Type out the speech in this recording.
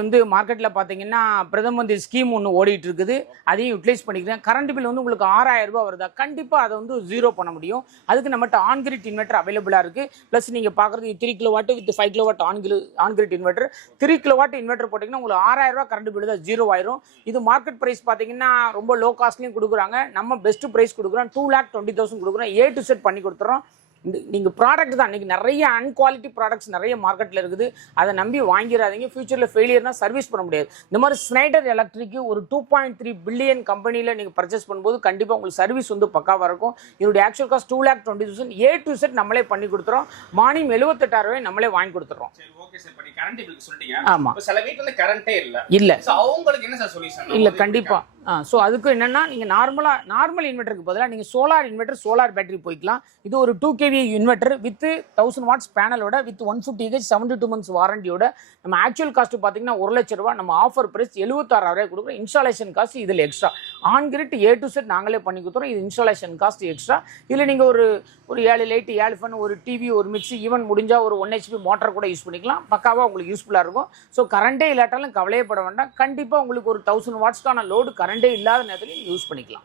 வந்து மார்க்கெட்டில் பார்த்தீங்கன்னா பிரதம மந்திரி ஸ்கீம் ஒன்று ஓடிட்டு இருக்குது அதையும் யூட்டிலைஸ் பண்ணிக்கிறேன். கரண்ட் பில் வந்து உங்களுக்கு ஆறாயிரம் ரூபாய் வருதா? கண்டிப்பாக அதை வந்து ஜீரோ பண்ண முடியும். அதுக்கு நம்மகிட்ட ஆன்கிரிட் இன்வெர்டர் அவைலபிளாக இருக்குது ப்ளஸ் நீங்கள் பார்க்குறது three kilowatt with five kilowatt ஆன்கில் on grid inverter three kilowatt inverter போட்டிங்கன்னா உங்களுக்கு ஆறாயிரம் ரூபா கரண்ட் பில் தான் ஜீரோ ஆயிரும். இது மார்க்கெட் ப்ரைஸ் பார்த்தீங்கன்னா ரொம்ப லோ காஸ்ட்லையும் கொடுக்குறாங்க. நம்ம பெஸ்ட் ப்ரைஸ் கொடுக்குறோம். டூ லேக் டுவெண்ட்டி தௌசண்ட் கொடுக்குறோம். ஏ டு செட் பண்ணி கொடுத்துறோம். நீங்கள் ப்ராடக்ட் தான். இன்னைக்கு நிறைய அன்குவாலிட்டி ப்ராடக்ட்ஸ் நிறைய மார்க்கெட்டில் இருக்குது. அதை நம்பி வாங்கிடாதீங்க ஃபியூச்சரில் ஃபெயிலியர்னா சர்வீஸ் பண்ண முடியாது. இந்த மாதிரி ஸ்னைடர் எலக்ட்ரிக்கு ஒரு டூ பாயிண்ட் த்ரீ பில்லியன் கம்பெனியில் நீங்கள் பர்ச்சேஸ் பண்ணும்போது கண்டிப்பாக உங்களுக்கு சர்வீஸ் வந்து பக்காவாக இருக்கும். இதோட actual cost two lakh twenty thousand A to set நம்மளே பண்ணி கொடுத்துறோம். மானியம் எழுபத்தெட்டாயிரம் நம்மளே வாங்கி கொடுத்துறோம். சரி ஓகே சார் இப்போ நீ கரண்ட் பில் சொல்லிட்டீங்க. ஆமா. இப்போ சில வீட்ல வந்து கரண்டே இல்ல. இல்லை. அவங்களுக்கு என்ன சார் சொல்யூஷன் இல்லை கண்டிப்பாக ஸோ அதுக்கு என்னென்னா நீங்கள் நார்மலாக நார்மல் இன்வெர்ட்டருக்கு பதிலாக நீங்கள் சோலார் இன்வெர்ட்டர் சோலார் பேட்டரி போய்க்கலாம். இது ஒரு two KV inverter with thousand watts பேனலோட with one fifty H seventy two months வாரண்டியோட நம்ம ஆக்சுவல் காஸ்ட் பார்த்தீங்கன்னா ஒரு லட்ச ரூபா நம்ம ஆஃபர் பிரைஸ் எழுபத்தாறாயிரம் கொடுக்குறோம். இன்ஸ்டாலேஷன் காஸ்ட் இதில் extra on grid A to set நாங்களே பண்ணி கொடுத்துறோம். இது இன்ஸ்டாலேஷன் காஸ்ட் எக்ஸ்ட்ரா இதில் நீங்கள் ஒரு ஒரு ஏழு லைட் ஏழு ஃபன் ஒரு டிவி ஒரு மிக்சி ஈவன் முடிஞ்சால் ஒரு ஒன் ஹெச்பி மோட்டர் கூட யூஸ் பண்ணிக்கலாம். பக்காவாக உங்களுக்கு யூஸ்ஃபுல்லாக இருக்கும். ஸோ கரண்டே இல்லாட்டாலும் கவலையப்பட வேண்டாம். கண்டிப்பாக உங்களுக்கு ஒரு தௌசண்ட் வாட்ஸ்க்கான லோடு கரண்ட் இல்லாத நேரத்துலையும் யூஸ் பண்ணிக்கலாம்.